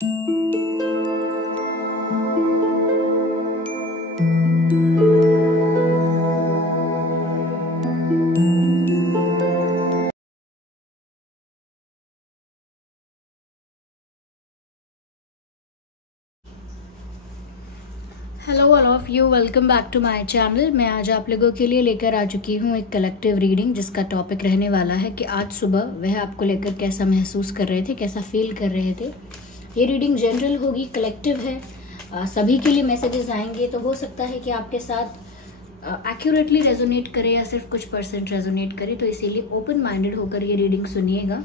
Hello all of you, welcome back to my channel. मैं आज आप लोगों के लिए लेकर आ चुकी हूँ एक कलेक्टिव रीडिंग, जिसका टॉपिक रहने वाला है कि आज सुबह वह आपको लेकर कैसा महसूस कर रहे थे, कैसा फील कर रहे थे। ये रीडिंग जनरल होगी, कलेक्टिव है, सभी के लिए मैसेजेस आएंगे। तो हो सकता है कि आपके साथ एक्यूरेटली रेजोनेट करे या सिर्फ कुछ परसेंट रेजोनेट करे, तो इसीलिए ओपन माइंडेड होकर ये रीडिंग सुनिएगा।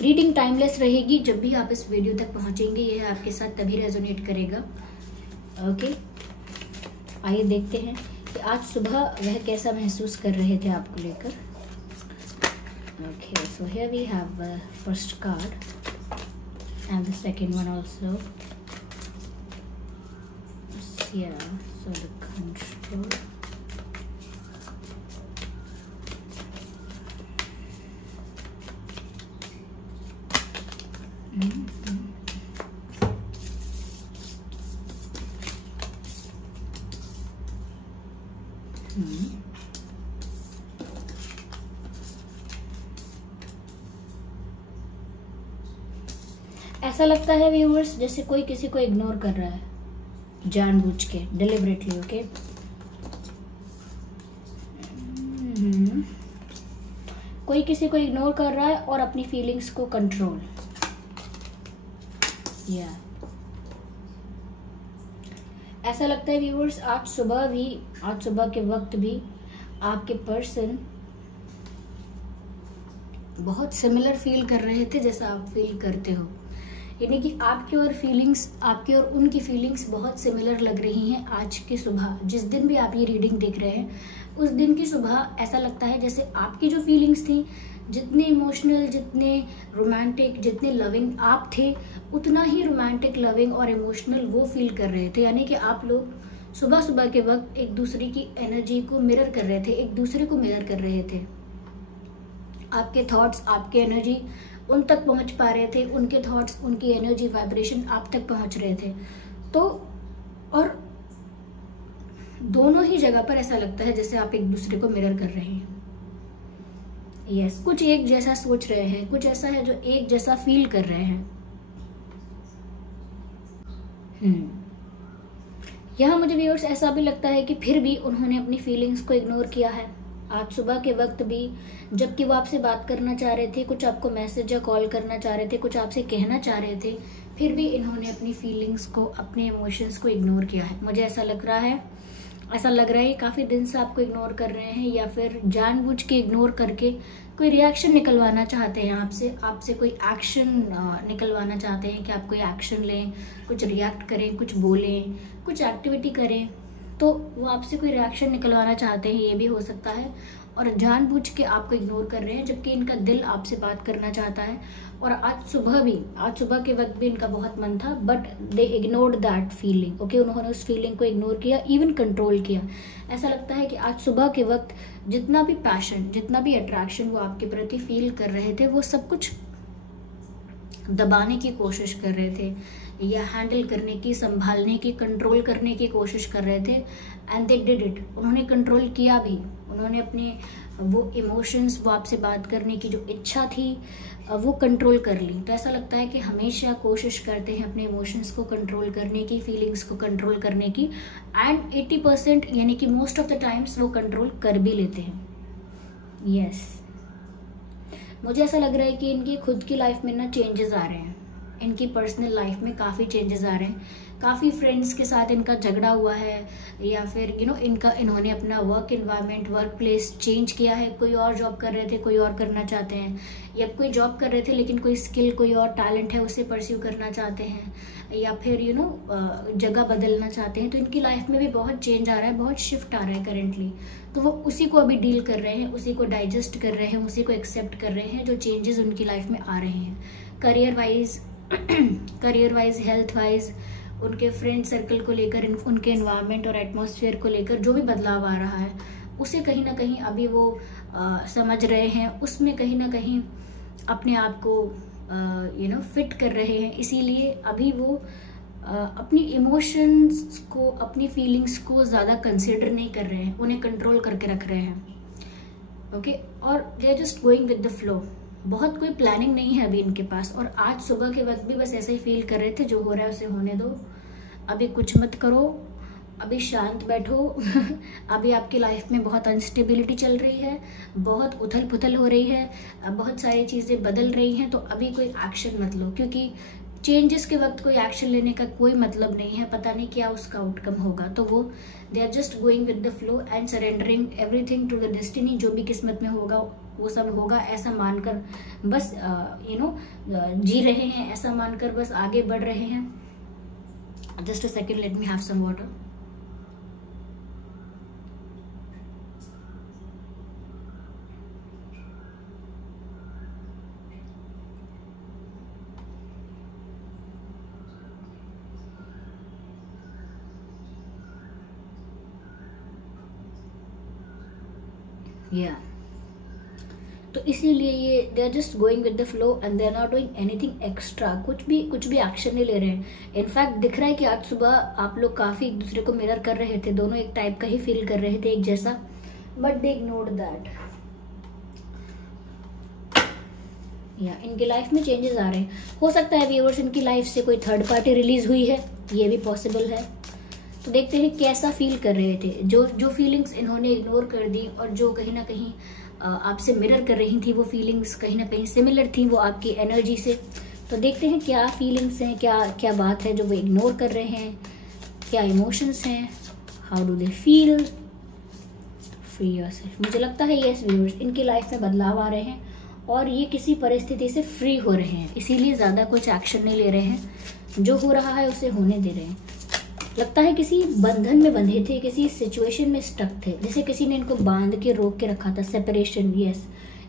रीडिंग टाइमलेस रहेगी, जब भी आप इस वीडियो तक पहुंचेंगे यह आपके साथ तभी रेजोनेट करेगा। ओके, आइए देखते हैं कि आज सुबह वह कैसा महसूस कर रहे थे आपको लेकर। Okay, so here we have first card and the second one also. Yeah, so the control. ऐसा लगता है व्यूअर्स जैसे कोई किसी को इग्नोर कर रहा है जानबूझ के, डिलिबरेटली। ओके, कोई किसी को इग्नोर कर रहा है और अपनी फीलिंग्स को कंट्रोल। या ऐसा लगता है व्यूअर्स आज सुबह के वक्त भी आपके पर्सन बहुत सिमिलर फील कर रहे थे जैसा आप फील करते हो। यानी कि आपकी और उनकी फीलिंग्स बहुत सिमिलर लग रही हैं। आज की सुबह, जिस दिन भी आप ये रीडिंग देख रहे हैं, उस दिन की सुबह ऐसा लगता है जैसे आपकी जो फीलिंग्स थी, जितने इमोशनल, जितने रोमांटिक, जितने लविंग आप थे, उतना ही रोमांटिक, लविंग और इमोशनल वो फील कर रहे थे। यानी कि आप लोग सुबह सुबह के वक्त एक दूसरे की एनर्जी को मिरर कर रहे थे, एक दूसरे को मिरर कर रहे थे। आपके थॉट्स, आपकी एनर्जी उन तक पहुंच पा रहे थे, उनके थॉट्स, उनकी एनर्जी, वाइब्रेशन आप तक पहुंच रहे थे। तो और दोनों ही जगह पर ऐसा लगता है जैसे आप एक दूसरे को मिरर कर रहे हैं। यस, कुछ एक जैसा सोच रहे हैं, कुछ ऐसा है जो एक जैसा फील कर रहे हैं। यहाँ मुझे व्यूअर्स ऐसा भी लगता है कि फिर भी उन्होंने अपनी फीलिंग्स को इग्नोर किया है आज सुबह के वक्त भी, जबकि वो आपसे बात करना चाह रहे थे, कुछ आपको मैसेज या कॉल करना चाह रहे थे, कुछ आपसे कहना चाह रहे थे, फिर भी इन्होंने अपनी फीलिंग्स को, अपने इमोशंस को इग्नोर किया है। मुझे ऐसा लग रहा है काफ़ी दिन से आपको इग्नोर कर रहे हैं, या फिर जानबूझ के इग्नोर करके कोई रिएक्शन निकलवाना चाहते हैं आपसे कोई एक्शन निकलवाना चाहते हैं कि आप कोई एक्शन लें, कुछ रिएक्ट करें, कुछ बोलें, कुछ एक्टिविटी करें। तो वो आपसे कोई रिएक्शन निकलवाना चाहते हैं, ये भी हो सकता है। और जानबूझ के आपको इग्नोर कर रहे हैं, जबकि इनका दिल आपसे बात करना चाहता है। और आज सुबह के वक्त भी इनका बहुत मन था, but they ignored that feeling. Okay, उन्होंने उस फीलिंग को इग्नोर किया, इवन कंट्रोल किया। ऐसा लगता है कि आज सुबह के वक्त जितना भी पैशन, जितना भी अट्रैक्शन वो आपके प्रति फील कर रहे थे, वो सब कुछ दबाने की कोशिश कर रहे थे, या हैंडल करने की, संभालने की, कंट्रोल करने की कोशिश कर रहे थे। एंड दे डिड इट, उन्होंने कंट्रोल किया भी। उन्होंने अपने वो इमोशंस, वो आपसे बात करने की जो इच्छा थी, वो कंट्रोल कर ली। तो ऐसा लगता है कि हमेशा कोशिश करते हैं अपने इमोशंस को कंट्रोल करने की, फीलिंग्स को कंट्रोल करने की, एंड 80% यानी कि मोस्ट ऑफ द टाइम्स वो कंट्रोल कर भी लेते हैं। यस, मुझे ऐसा लग रहा है कि इनकी खुद की लाइफ में ना चेंजेस आ रहे हैं, इनकी पर्सनल लाइफ में काफ़ी चेंजेस आ रहे हैं। काफ़ी फ्रेंड्स के साथ इनका झगड़ा हुआ है, या फिर इन्होंने अपना work environment, work place change किया है। कोई और जॉब कर रहे थे, कोई और करना चाहते हैं, या कोई जॉब कर रहे थे लेकिन कोई स्किल, कोई और टैलेंट है उसे परस्यू करना चाहते हैं, या फिर जगह बदलना चाहते हैं। तो इनकी लाइफ में भी बहुत चेंज आ रहा है, बहुत शिफ्ट आ रहा है करेंटली। तो वो उसी को अभी डील कर रहे हैं, उसी को डाइजेस्ट कर रहे हैं, उसी को एक्सेप्ट कर रहे हैं जो चेंजेस उनकी लाइफ में आ रहे हैं। करियर वाइज, हेल्थ वाइज, उनके फ्रेंड सर्कल को लेकर, उनके एनवायरनमेंट और एटमॉस्फेयर को लेकर जो भी बदलाव आ रहा है, उसे कहीं ना कहीं अभी वो समझ रहे हैं। उसमें कहीं ना कहीं अपने आप को फिट कर रहे हैं, इसीलिए अभी वो अपनी इमोशंस को, अपनी फीलिंग्स को ज़्यादा कंसिडर नहीं कर रहे हैं, उन्हें कंट्रोल करके रख रहे हैं। ओके, और they are just going with the flow. बहुत कोई प्लानिंग नहीं है अभी इनके पास, और आज सुबह के वक्त भी बस ऐसे ही फील कर रहे थे, जो हो रहा है उसे होने दो, अभी कुछ मत करो, अभी शांत बैठो। अभी आपकी लाइफ में बहुत अनस्टेबिलिटी चल रही है, बहुत उथल पुथल हो रही है, बहुत सारी चीज़ें बदल रही हैं, तो अभी कोई एक्शन मत लो, क्योंकि चेंजेस के वक्त कोई एक्शन लेने का कोई मतलब नहीं है, पता नहीं क्या उसका आउटकम होगा। तो वो they are just going with the flow and surrendering everything to the destiny. जो भी किस्मत में होगा वो सब होगा, ऐसा मानकर बस जी रहे हैं, ऐसा मानकर बस आगे बढ़ रहे हैं। Just a second, let me have some water. तो इसीलिए ये they are just going with the flow and they are not doing anything extra, कुछ भी एक्शन नहीं ले रहे हैं। इनफैक्ट दिख रहा है कि आज सुबह आप लोग काफी एक दूसरे को मिरर कर रहे थे, दोनों एक टाइप का ही फील कर रहे थे, एक जैसा, बट दे इग्नोर्ड दैट। इनकी लाइफ में चेंजेस आ रहे हैं। हो सकता है व्यूअर्स इनकी लाइफ से कोई थर्ड पार्टी रिलीज हुई है, ये भी पॉसिबल है। तो देखते हैं कैसा फील कर रहे थे, जो फीलिंग्स इन्होंने इग्नोर कर दी और जो कहीं ना कहीं आपसे मिरर कर रही थी, वो फीलिंग्स कहीं ना कहीं सिमिलर थी वो आपकी एनर्जी से। तो देखते हैं क्या फीलिंग्स हैं, क्या बात है जो वो इग्नोर कर रहे हैं, क्या इमोशंस हैं, how do they feel. Free yourself. मुझे लगता है यस व्यूअर्स, इनकी लाइफ में बदलाव आ रहे हैं और ये किसी परिस्थिति से फ्री हो रहे हैं, इसीलिए ज़्यादा कुछ एक्शन नहीं ले रहे हैं, जो हो रहा है उसे होने दे रहे हैं। लगता है किसी बंधन में बंधे थे, किसी सिचुएशन में स्टक थे, जैसे किसी ने इनको बांध के रोक के रखा था। सेपरेशन, यस,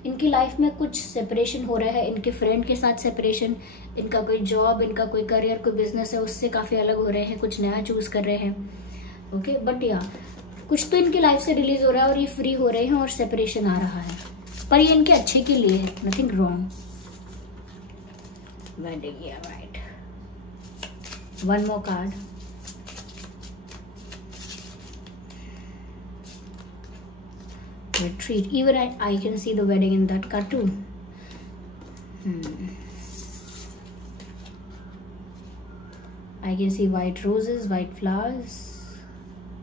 इनकी लाइफ में कुछ सेपरेशन हो रहा है, इनके फ्रेंड के साथ सेपरेशन, इनका कोई जॉब, इनका कोई करियर, कोई बिजनेस है, उससे काफ़ी अलग हो रहे हैं, कुछ नया चूज कर रहे हैं। ओके, बट कुछ तो इनकी लाइफ से रिलीज हो रहा है और ये फ्री हो रहे हैं और सेपरेशन आ रहा है, पर ये इनके अच्छे के लिए है, nothing wrong. Right, one more card. Retreat. Even I can see the wedding in that card too. I can see white roses, white flowers.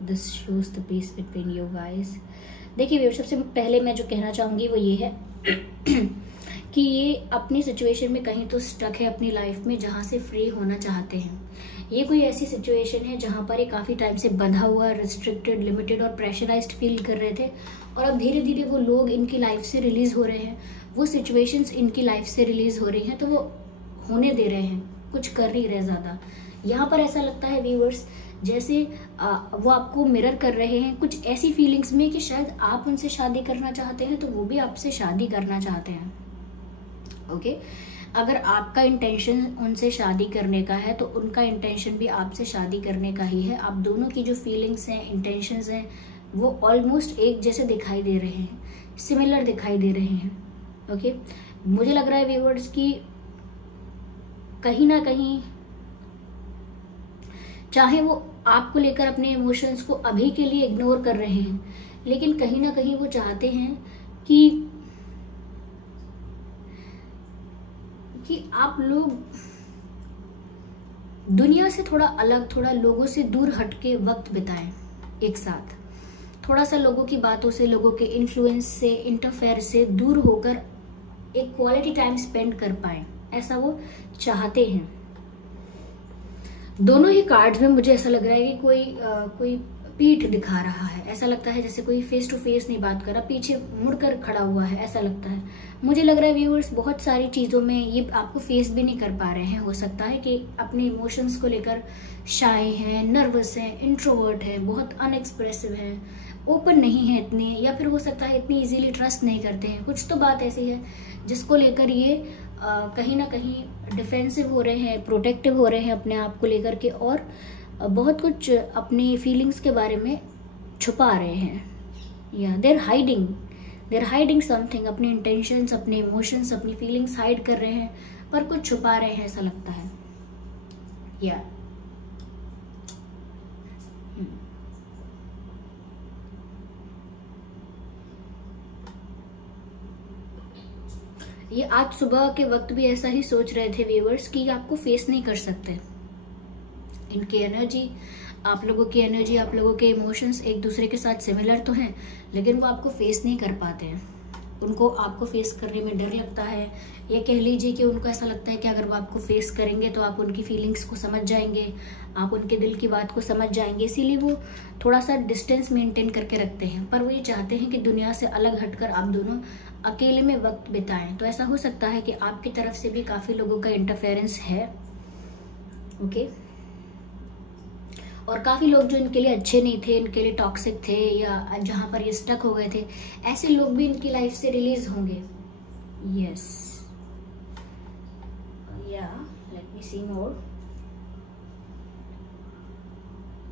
This shows the peace between you guys. देखिए सबसे पहले मैं जो कहना चाहूँगी वो ये है कि ये अपनी सिचुएशन में कहीं तो स्टक है अपनी लाइफ में, जहाँ से फ्री होना चाहते हैं। ये कोई ऐसी सिचुएशन है जहाँ पर ये काफ़ी टाइम से बंधा हुआ, रिस्ट्रिक्टेड, लिमिटेड और प्रेशराइज्ड फील कर रहे थे, और अब धीरे धीरे वो लोग इनकी लाइफ से रिलीज हो रहे हैं, वो सिचुएशंस इनकी लाइफ से रिलीज हो रही हैं, तो वो होने दे रहे हैं, कुछ कर नहीं रहे ज़्यादा। यहाँ पर ऐसा लगता है व्यूअर्स जैसे वो आपको मिरर कर रहे हैं कुछ ऐसी फीलिंग्स में कि शायद आप उनसे शादी करना चाहते हैं तो वो भी आपसे शादी करना चाहते हैं। ओके, अगर आपका इंटेंशन उनसे शादी करने का है तो उनका इंटेंशन भी आपसे शादी करने का ही है। आप दोनों की जो फीलिंग्स हैं, इंटेंशंस हैं, वो ऑलमोस्ट एक जैसे दिखाई दे रहे हैं, सिमिलर दिखाई दे रहे हैं। ओके, मुझे लग रहा है व्यूअर्स कि कहीं ना कहीं चाहे वो आपको लेकर अपने इमोशंस को अभी के लिए इग्नोर कर रहे हैं, लेकिन कहीं ना कहीं वो चाहते हैं कि आप लोग दुनिया से थोड़ा अलग, थोड़ा लोगों से दूर हटके वक्त बिताएं एक साथ, थोड़ा सा लोगों की बातों से, लोगों के इन्फ्लुएंस से, इंटरफेयर से दूर होकर एक क्वालिटी टाइम स्पेंड कर पाएं, ऐसा वो चाहते हैं। दोनों ही कार्ड्स में मुझे ऐसा लग रहा है कि कोई पीठ दिखा रहा है, ऐसा लगता है जैसे कोई फेस टू फेस नहीं बात कर रहा, पीछे मुड़कर खड़ा हुआ है, ऐसा लगता है। मुझे लग रहा है व्यूअर्स बहुत सारी चीज़ों में ये आपको फेस भी नहीं कर पा रहे हैं। हो सकता है कि अपने इमोशंस को लेकर शाय हैं, नर्वस हैं, इंट्रोवर्ट हैं, बहुत अनएक्सप्रेसिव हैं, ओपन नहीं है इतने, या फिर हो सकता है इतनी इजीली ट्रस्ट नहीं करते हैं। कुछ तो बात ऐसी है जिसको लेकर ये कहीं ना कहीं डिफेंसिव हो रहे हैं, प्रोटेक्टिव हो रहे हैं अपने आप को लेकर के, और बहुत कुछ अपनी फीलिंग्स के बारे में छुपा रहे हैं, या देर हाइडिंग समथिंग, अपने इंटेंशंस, अपने इमोशंस, अपनी फीलिंग्स हाइड कर रहे हैं, पर कुछ छुपा रहे हैं ऐसा लगता है। या ये आज सुबह के वक्त भी ऐसा ही सोच रहे थे व्यूअर्स कि आपको फेस नहीं कर सकते। इनकी एनर्जी, आप लोगों की एनर्जी, आप लोगों के इमोशंस एक दूसरे के साथ सिमिलर तो हैं, लेकिन वो आपको फेस नहीं कर पाते हैं। उनको आपको फेस करने में डर लगता है। ये कह लीजिए कि उनको ऐसा लगता है कि अगर वो आपको फेस करेंगे तो आप उनकी फीलिंग्स को समझ जाएंगे, आप उनके दिल की बात को समझ जाएंगे, इसीलिए वो थोड़ा सा डिस्टेंस मेंटेन करके रखते हैं। पर वो ये चाहते हैं कि दुनिया से अलग हटकर आप दोनों अकेले में वक्त बिताएं। तो ऐसा हो सकता है कि आपकी तरफ से भी काफी लोगों का इंटरफेरेंस है। ओके, और काफी लोग जो इनके लिए अच्छे नहीं थे, इनके लिए टॉक्सिक थे, या जहां पर ये स्टक हो गए थे, ऐसे लोग भी इनकी लाइफ से रिलीज होंगे। यस, या लेट मी सी मोर।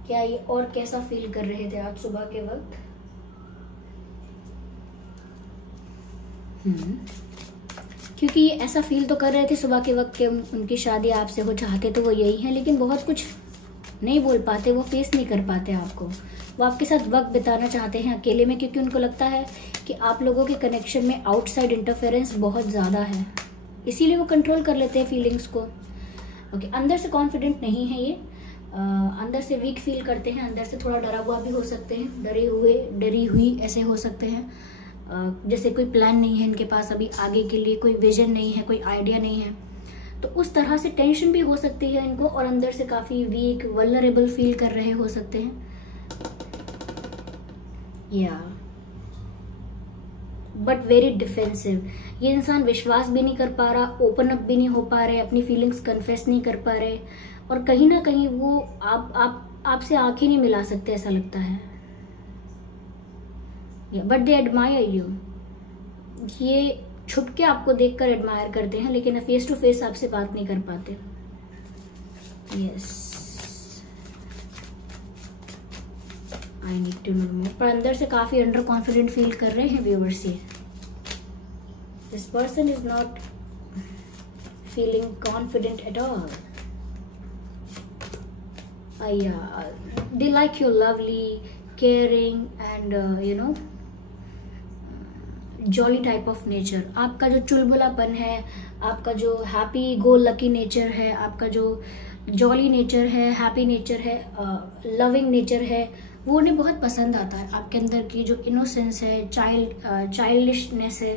क्या ये और कैसा फील कर रहे थे आज सुबह के वक्त? क्योंकि ये ऐसा फील तो कर रहे थे सुबह के वक्त कि उनकी शादी आपसे हो, चाहते तो वो यही है, लेकिन बहुत कुछ नहीं बोल पाते, वो फेस नहीं कर पाते आपको। वो आपके साथ वक्त बिताना चाहते हैं अकेले में, क्योंकि उनको लगता है कि आप लोगों के कनेक्शन में आउटसाइड इंटरफेरेंस बहुत ज़्यादा है, इसीलिए वो कंट्रोल कर लेते हैं फीलिंग्स को। ओके, अंदर से कॉन्फिडेंट नहीं है ये, अंदर से वीक फील करते हैं, अंदर से थोड़ा डरा हुआ भी हो सकते हैं, डरे हुए, डरी हुई ऐसे हो सकते हैं। जैसे कोई प्लान नहीं है इनके पास अभी आगे के लिए, कोई विजन नहीं है, कोई आइडिया नहीं है, तो उस तरह से टेंशन भी हो सकती है इनको, और अंदर से काफी वीक, वल्नरेबल फील कर रहे हो सकते हैं। या बट वेरी डिफेंसिव, ये इंसान विश्वास भी नहीं कर पा रहा, ओपन अप भी नहीं हो पा रहे, अपनी फीलिंग्स कन्फेस नहीं कर पा रहे, और कहीं ना कहीं वो आपसे आंखें नहीं मिला सकते ऐसा लगता है। बट दे एडमायर यू, ये छुप के आपको देखकर एडमायर करते हैं, लेकिन फेस टू फेस आपसे बात नहीं कर पाते। Yes, I need to know more. पर अंदर से काफी अंडर कॉन्फिडेंट फील कर रहे हैं व्यूअर्स। ये this person is not feeling confident at all. They like you lovely, caring and you know jolly type of nature. आपका जो चुलबुलापन है, आपका जो हैप्पी गो लकी नेचर है, आपका जो जॉली नेचर है, हैप्पी नेचर है, लविंग नेचर है, वो उन्हें बहुत पसंद आता है। आपके अंदर की जो इनोसेंस है, चाइल्डिशनेस है,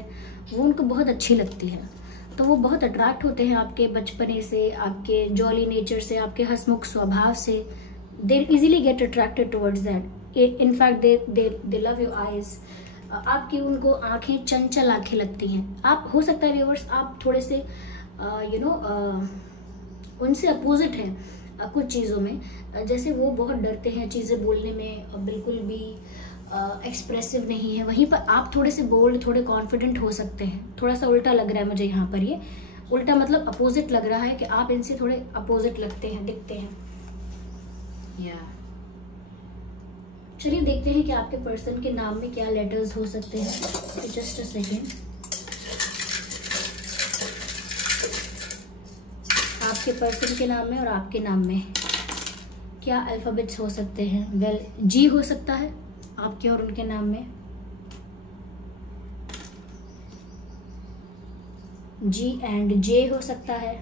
वो उनको बहुत अच्छी लगती है। तो वो बहुत अट्रैक्ट होते हैं आपके बचपने से, आपके जॉली नेचर से, आपके हंसमुख स्वभाव से। They easily get attracted towards that. In fact they love your eyes. आपकी उनको आंखें चंचल आंखें लगती हैं। आप हो सकता है व्यूअर्स आप थोड़े से उनसे अपोजिट हैं कुछ चीज़ों में। जैसे वो बहुत डरते हैं चीज़ें बोलने में, बिल्कुल भी एक्सप्रेसिव नहीं है, वहीं पर आप थोड़े से बोल्ड, थोड़े कॉन्फिडेंट हो सकते हैं। थोड़ा सा उल्टा लग रहा है मुझे यहाँ पर, ये उल्टा मतलब अपोजिट लग रहा है कि आप इनसे थोड़े अपोजिट लगते हैं, दिखते हैं। या चलिए देखते हैं कि आपके पर्सन के नाम में क्या लेटर्स हो सकते हैं। Just a second. आपके पर्सन के नाम में और आपके नाम में क्या अल्फाबेट्स हो सकते हैं? वेल, जी हो सकता है आपके और उनके नाम में, जी एंड जे हो सकता है,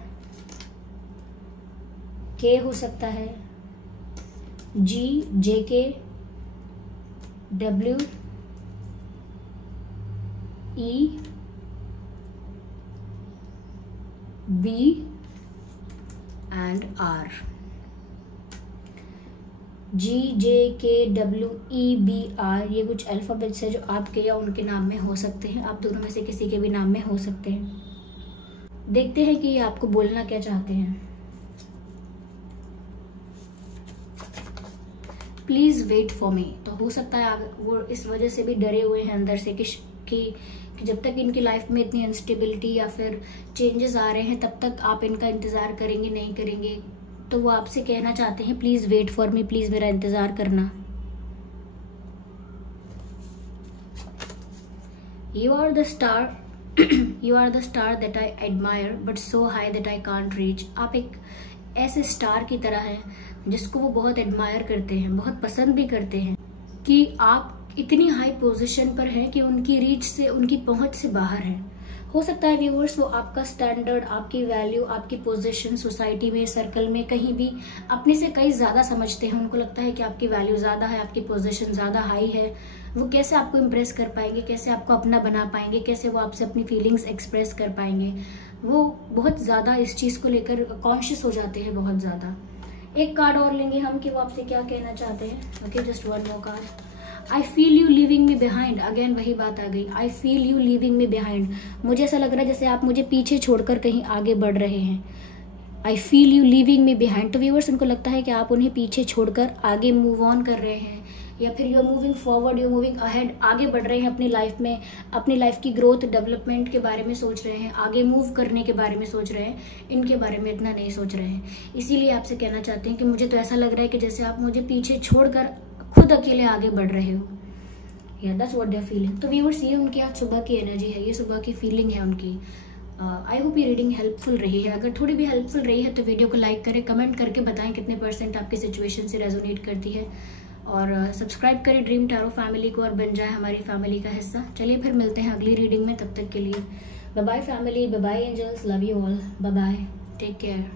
के हो सकता है, G, J K, W, E, B and R. G, J, K, W, E, B, are, ये कुछ अल्फाबेट्स है जो आपके या उनके नाम में हो सकते हैं। आप दोनों में से किसी के भी नाम में हो सकते हैं। देखते हैं कि ये आपको बोलना क्या चाहते हैं। Please wait for me. तो हो सकता है वो इस वजह से भी डरे हुए हैं अंदर से कि जब तक इनकी लाइफ में इतनी अनस्टेबिलिटी या फिर चेंजेस आ रहे हैं तब तक आप इनका इंतजार करेंगे नहीं करेंगे। तो वो आपसे कहना चाहते हैं please wait for me, please मेरा इंतजार करना। You are the star you are the star that I admire but so high that I can't reach. आप एक ऐसे स्टार की तरह हैं जिसको वो बहुत एडमायर करते हैं, बहुत पसंद भी करते हैं, कि आप इतनी हाई पोजीशन पर हैं कि उनकी रीच से, उनकी पहुंच से बाहर हैं। हो सकता है व्यूअर्स वो आपका स्टैंडर्ड, आपकी वैल्यू, आपकी पोजीशन सोसाइटी में, सर्कल में, कहीं भी अपने से कहीं ज़्यादा समझते हैं। उनको लगता है कि आपकी वैल्यू ज़्यादा है, आपकी पोजीशन ज़्यादा हाई है। वो कैसे आपको इम्प्रेस कर पाएंगे, कैसे आपको अपना बना पाएंगे, कैसे वो आपसे अपनी फीलिंग्स एक्सप्रेस कर पाएंगे। वो बहुत ज़्यादा इस चीज़ को लेकर कॉन्शियस हो जाते हैं, बहुत ज़्यादा। एक कार्ड और लेंगे हम कि वो आपसे क्या कहना चाहते हैं। Okay, just one more card. I feel you leaving me behind. Again वही बात आ गई, I feel you leaving me behind. मुझे ऐसा लग रहा है जैसे आप मुझे पीछे छोड़कर कहीं आगे बढ़ रहे हैं। I feel you leaving me behind. तो व्यूअर्स, उनको लगता है कि आप उन्हें पीछे छोड़कर आगे मूव ऑन कर रहे हैं, या फिर you are moving forward, you are moving ahead, आगे बढ़ रहे हैं अपनी लाइफ में, अपनी लाइफ की ग्रोथ, डेवलपमेंट के बारे में सोच रहे हैं, आगे मूव करने के बारे में सोच रहे हैं। इनके बारे में इतना नहीं सोच रहे हैं। इसीलिए आपसे कहना चाहते हैं कि मुझे तो ऐसा लग रहा है कि जैसे आप मुझे पीछे छोड़कर खुद अकेले आगे बढ़ रहे हो। या that's what they are feeling. तो व्यूअर्स, ये उनकी आज सुबह की एनर्जी है, ये सुबह की फीलिंग है उनकी। आई होप ये रीडिंग हेल्पफुल रही है। अगर थोड़ी भी हेल्पफुल रही है तो वीडियो को लाइक करें, कमेंट करके बताएं कितने % आपकी सिचुएशन से रेजोनेट करती है, और सब्सक्राइब करें ड्रीम टैरो फैमिली को और बन जाए हमारी फैमिली का हिस्सा। चलिए फिर मिलते हैं अगली रीडिंग में, तब तक के लिए bye bye family, bye bye angels, love you all, bye bye, take care.